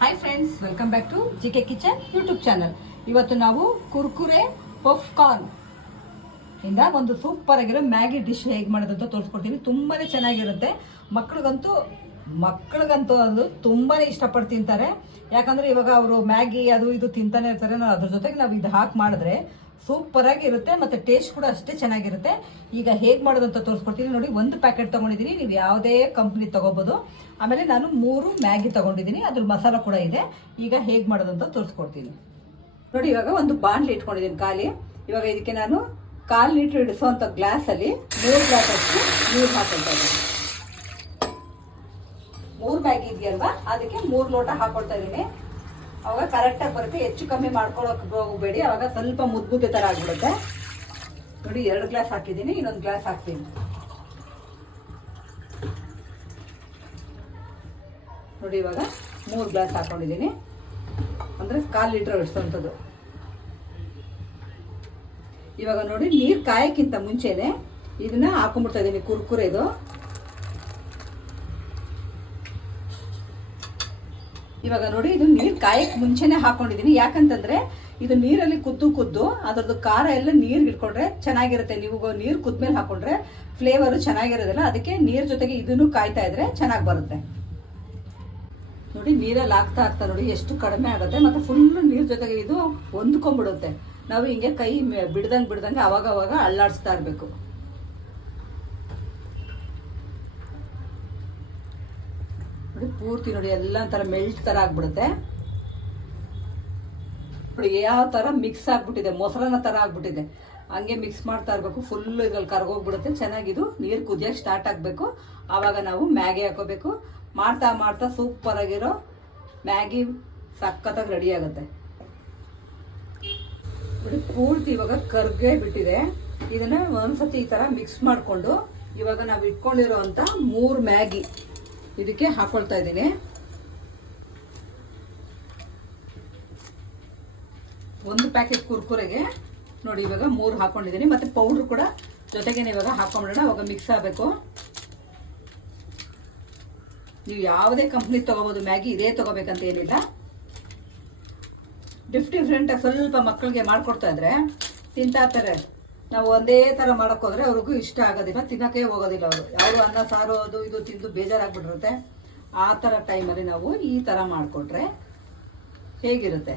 Hi friends welcome back to G K kitchen YouTube channel ಇವತ್ತು ನಾವು ಕುರ್ಕುರೆ ಪಫ್ಕಾರ್ನ್ ಇಂದ ಒಂದು ಸೂಪರ್ ಆಗಿರೋ ಮ್ಯಾಗಿ ಡಿಶ್ ಹೇಗೆ ಮಾಡೋದು ಅಂತ ತೋರಿಸ್ಕೊಡ್ತೀನಿ. ತುಂಬಾನೇ ಚೆನ್ನಾಗಿರುತ್ತೆ. ಮಕ್ಳಿಗಂತೂ ಮಕ್ಳಿಗಂತೂ ಅದು ತುಂಬಾನೇ ಇಷ್ಟಪಟ್ಟು ತಿಂತಾರೆ. ಯಾಕಂದ್ರೆ ಇವಾಗ ಅವರು ಮ್ಯಾಗಿ ಅದು ಇದು ತಿಂತಾನೆ ಇರ್ತಾರೆ ಅದ್ರ ಜೊತೆಗೆ ನಾವು ಇದು ಹಾಕಿ ಮಾಡಿದ್ರೆ ಸೂಪರ್ ಆಗಿ ಇರುತ್ತೆ, ಮತ್ತೆ ಟೇಸ್ಟ್ ಕೂಡ ಅಷ್ಟೇ ಚೆನ್ನಾಗಿರುತ್ತೆ. ಈಗ ಹೇಗೆ ಮಾಡೋದು ಅಂತ ತೋರಿಸ್ಕೊಡ್ತೀನಿ ನೋಡಿ, ಒಂದು ಪ್ಯಾಕೆಟ್ ತೊಗೊಂಡಿದ್ದೀನಿ, ನೀವು ಯಾವುದೇ ಕಂಪ್ನಿ ತಗೋಬೋದು. ಆಮೇಲೆ ನಾನು ಮೂರು ಮ್ಯಾಗಿ ತೊಗೊಂಡಿದ್ದೀನಿ ಅದ್ರ ಮಸಾಲ ಕೂಡ ಇದೆ. ಈಗ ಹೇಗೆ ಮಾಡೋದು ಅಂತ ತೋರಿಸ್ಕೊಡ್ತೀನಿ. ನೋಡಿ, ಇವಾಗ ಒಂದು ಬಾಣಲಿ ಇಟ್ಕೊಂಡಿದ್ದೀನಿ ಖಾಲಿ. ಇವಾಗ ಇದಕ್ಕೆ ನಾನು ಕಾಲು ಲೀಟ್ರ್ ಹಿಡಿಸುವಂಥ ಗ್ಲಾಸಲ್ಲಿ ಮೂರು ಗ್ಲಾಸ್ ಅಷ್ಟು ನೀರು ಹಾಕೊಳ್ತಾ ಇದ್ದೀನಿ. ಮೂರು ಮ್ಯಾಗಿ ಇದೆಯಲ್ವಾ? ಅದಕ್ಕೆ ಮೂರು ಲೋಟ ಹಾಕೊಳ್ತಾ ಇದ್ದೀನಿ. ಅವಾಗ ಕರೆಕ್ಟಾಗಿ ಬರುತ್ತೆ. ಹೆಚ್ಚು ಕಮ್ಮಿ ಮಾಡ್ಕೊಳಕ್ ಹೋಗಬೇಡಿ. ಅವಾಗ ಸ್ವಲ್ಪ ಮುದ್ಗುದ್ದೆ ಥರ ಆಗಿಬಿಡುತ್ತೆ. ನೋಡಿ, ಎರಡು ಗ್ಲಾಸ್ ಹಾಕಿದ್ದೀನಿ. ಇನ್ನೊಂದು ಗ್ಲಾಸ್ ಹಾಕ್ತೀನಿ. ನೋಡಿ, ಇವಾಗ ಮೂರು ಗ್ಲಾಸ್ ಹಾಕೊಂಡಿದ್ದೀನಿ. ಅಂದರೆ ಕಾಲು ಲೀಟ್ರ್ ಇಡಿಸೋಂಥದ್ದು ಇವಾಗ ನೋಡಿ, ನೀರು ಕಾಯಕ್ಕಿಂತ ಮುಂಚೆನೆ ಇದನ್ನ ಹಾಕೊಂಡ್ಬಿಡ್ತಾ ಇದ್ದೀನಿ ಕುರ್ಕುರೆದು ಇವಾಗ ನೋಡಿ, ಇದು ನೀರು ಕಾಯಕ್ಕೆ ಮುಂಚೆನೆ ಹಾಕೊಂಡಿದ್ದೀನಿ ಯಾಕಂತಂದ್ರೆ ಇದು ನೀರಲ್ಲಿ ಕುದ್ದು ಕುದ್ದು, ಅದರದ್ದು ಖಾರ ಎಲ್ಲ ನೀರು ಹಿಡ್ಕೊಂಡ್ರೆ ಚೆನ್ನಾಗಿರುತ್ತೆ. ನೀವು ನೀರು ಕುದ್ಮೇಲೆ ಹಾಕೊಂಡ್ರೆ ಫ್ಲೇವರು ಚೆನ್ನಾಗಿರೋದಿಲ್ಲ. ಅದಕ್ಕೆ ನೀರ್ ಜೊತೆಗೆ ಇದನ್ನು ಕಾಯ್ತಾ ಇದ್ರೆ ಚೆನ್ನಾಗಿ ಬರುತ್ತೆ. ನೋಡಿ, ನೀರಲ್ಲಿ ಹಾಕ್ತಾ ಹಾಕ್ತಾ ನೋಡಿ, ಎಷ್ಟು ಕಡಿಮೆ ಆಗುತ್ತೆ. ಮತ್ತೆ ಫುಲ್ ನೀರ್ ಜೊತೆಗೆ ಇದು ಹೊಂದ್ಕೊಂಡ್ಬಿಡುತ್ತೆ. ನಾವು ಹಿಂಗೆ ಕೈ ಬಿಡ್ದಂಗೆ ಬಿಡ್ದಂಗೆ ಅವಾಗ ಅವಾಗ ಅಳ್ಳಾಡಿಸ್ತಾ ಇರಬೇಕು. ನೋಡಿ ಪೂರ್ತಿ ನೋಡಿ ಎಲ್ಲ ಒಂಥರ ಮೆಲ್ಟ್ ಥರ ಆಗ್ಬಿಡುತ್ತೆ. ನೋಡಿ ಯಾವ ಥರ ಮಿಕ್ಸ್ ಆಗಿಬಿಟ್ಟಿದೆ, ಮೊಸರನ್ನ ಥರ ಆಗಿಬಿಟ್ಟಿದೆ. ಹಂಗೆ ಮಿಕ್ಸ್ ಮಾಡ್ತಾ ಇರಬೇಕು ಫುಲ್ ಇದ್ರಲ್ಲಿ ಕರ್ಗೋಗ್ಬಿಡುತ್ತೆ. ಚೆನ್ನಾಗಿದು ನೀರು ಕುದಿಯಕ್ಕೆ ಸ್ಟಾರ್ಟ್ ಆಗಬೇಕು. ಆವಾಗ ನಾವು ಮ್ಯಾಗಿ ಹಾಕೋಬೇಕು. ಮಾಡ್ತಾ ಮಾಡ್ತಾ ಸೂಪರ್ ಆಗಿರೋ ಮ್ಯಾಗಿ ಸಖತ್ತಾಗಿ ರೆಡಿ ಆಗುತ್ತೆ. ನೋಡಿ ಪೂರ್ತಿ ಇವಾಗ ಕರ್ಗೆ ಬಿಟ್ಟಿದೆ. ಇದನ್ನ ಒಂದ್ಸತಿ ಈ ತರ ಮಿಕ್ಸ್ ಮಾಡಿಕೊಂಡು ಇವಾಗ ನಾವು ಇಟ್ಕೊಂಡಿರೋಂಥ ಮೂರು ಮ್ಯಾಗಿ. ಇದಕ್ಕೆ ಹಾಕೊಳ್ತಾ ಇದ್ದೀನಿ. ಒಂದು ಪ್ಯಾಕೆಟ್ ಕುರ್ಕುರೆಗೆ ನೋಡಿ, ಇವಾಗ ಮೂರು ಹಾಕೊಂಡಿದ್ದೀನಿ. ಮತ್ತೆ ಪೌಡ್ರ್ ಕೂಡ ಜೊತೆಗೇನೆ ಇವಾಗ ಹಾಕೊಂಡ್ಬಿಡೋಣ ಅವಾಗ ಮಿಕ್ಸ್ ಆಗಬೇಕು. ನೀವು ಯಾವುದೇ ಕಂಪ್ನಿ ತೊಗೋಬೋದು ಮ್ಯಾಗಿ ಇದೇ ತಗೋಬೇಕಂತ ಏನಿಲ್ಲ. ಡಿಫ್ ಡಿಫ್ರೆಂಟ್ ಸ್ವಲ್ಪ ಮಕ್ಕಳಿಗೆ ಮಾಡಿಕೊಡ್ತಾ ಇದ್ರೆ, ತಿಂತಾ ಇರ್ತಾರೆ. ನಾವು ಒಂದೇ ತರ ಮಾಡಕ್ ಹೋದ್ರೆ ಅವ್ರಿಗೂ ಇಷ್ಟ ಆಗೋದಿಲ್ಲ, ತಿನ್ನಕ್ಕೆ ಹೋಗೋದಿಲ್ಲ ಅವರು. ಯಾವುದು ಅನ್ನ, ಸಾರು, ಅದು ಇದು ತಿಂದು ಬೇಜಾರಾಗ್ಬಿಟ್ಟಿರುತ್ತೆ. ಆ ಥರ ಟೈಮಲ್ಲಿ ನಾವು ಈ ಥರ ಮಾಡಿಕೊಟ್ರೆ ಹೇಗಿರುತ್ತೆ?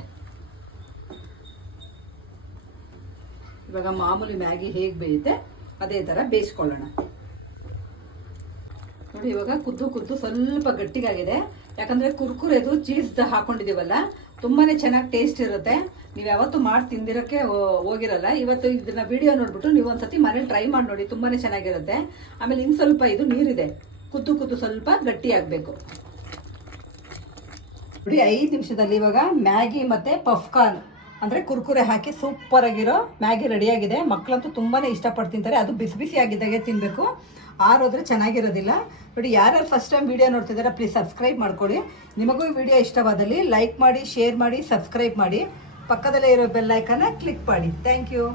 ಇವಾಗ ಮಾಮೂಲಿ ಮ್ಯಾಗಿ ಹೇಗೆ ಬೇಯುತ್ತೆ, ಅದೇ ಥರ ಬೇಯಿಸ್ಕೊಳ್ಳೋಣ. ನೋಡಿ, ಇವಾಗ ಕುದ್ದು ಕುದ್ದು ಸ್ವಲ್ಪ ಗಟ್ಟಿಗಾಗಿದೆ. ಯಾಕಂದ್ರೆ ಕುರ್ಕುರೆದು ಚೀಸ್ ಹಾಕೊಂಡಿದೀವಲ್ಲ, ತುಂಬಾನೇ ಚೆನ್ನಾಗಿ ಟೇಸ್ಟ್ ಇರುತ್ತೆ. ನೀವು ಯಾವತ್ತು ಮಾಡಿ ತಿಂದಿರೋಕ್ಕೆ ಹೋಗಿರಲ್ಲ. ಇವತ್ತು ಇದನ್ನ ವಿಡಿಯೋ ನೋಡ್ಬಿಟ್ಟು ನೀವು ಒಂದ್ಸತಿ ಮನೇಲಿ ಟ್ರೈ ಮಾಡಿ ನೋಡಿ, ತುಂಬಾನೇ ಚೆನ್ನಾಗಿರುತ್ತೆ. ಆಮೇಲೆ ಇನ್ನು ಸ್ವಲ್ಪ ಇದು ನೀರಿದೆ. ಕುದ್ದು ಕುದ್ದು ಸ್ವಲ್ಪ ಗಟ್ಟಿ ಆಗಬೇಕು. ನೋಡಿ, ಐದು ನಿಮಿಷದಲ್ಲಿ ಇವಾಗ ಮ್ಯಾಗಿ ಮತ್ತೆ ಪಫ್ಕಾರ್ನ್ ಅಂದ್ರೆ ಕುರ್ಕುರೆ ಹಾಕಿ ಸೂಪರ್ ಆಗಿರೋ ಮ್ಯಾಗಿ ರೆಡಿಯಾಗಿದೆ ಮಕ್ಕಳಂತೂ ತುಂಬಾ ಇಷ್ಟಪಟ್ಟು ತಿಂತಾರೆ ಅದು ಬಿಸಿ ಬಿಸಿ ಆಗಿದ್ದಾಗೆ ತಿನ್ನಬೇಕು ಆರೋದ್ರೆ ಚೆನ್ನಾಗಿರೋದಿಲ್ಲ. ನೋಡಿ, ಯಾರ್ಯಾರು ಫಸ್ಟ್ ಟೈಮ್ ವೀಡಿಯೋ ನೋಡ್ತಿದ್ದಾರೆ ಪ್ಲೀಸ್ ಸಬ್ಸ್ಕ್ರೈಬ್ ಮಾಡ್ಕೊಳ್ಳಿ ನಿಮಗೂ ಈ ವಿಡಿಯೋ ಇಷ್ಟವಾದಲ್ಲಿ ಲೈಕ್ ಮಾಡಿ ಶೇರ್ ಮಾಡಿ ಸಬ್ಸ್ಕ್ರೈಬ್ ಮಾಡಿ. ಪಕ್ಕದಲ್ಲೇ ಇರೋ ಬೆಲ್ಲೈಕನ್ನ ಕ್ಲಿಕ್ ಮಾಡಿ. Thank you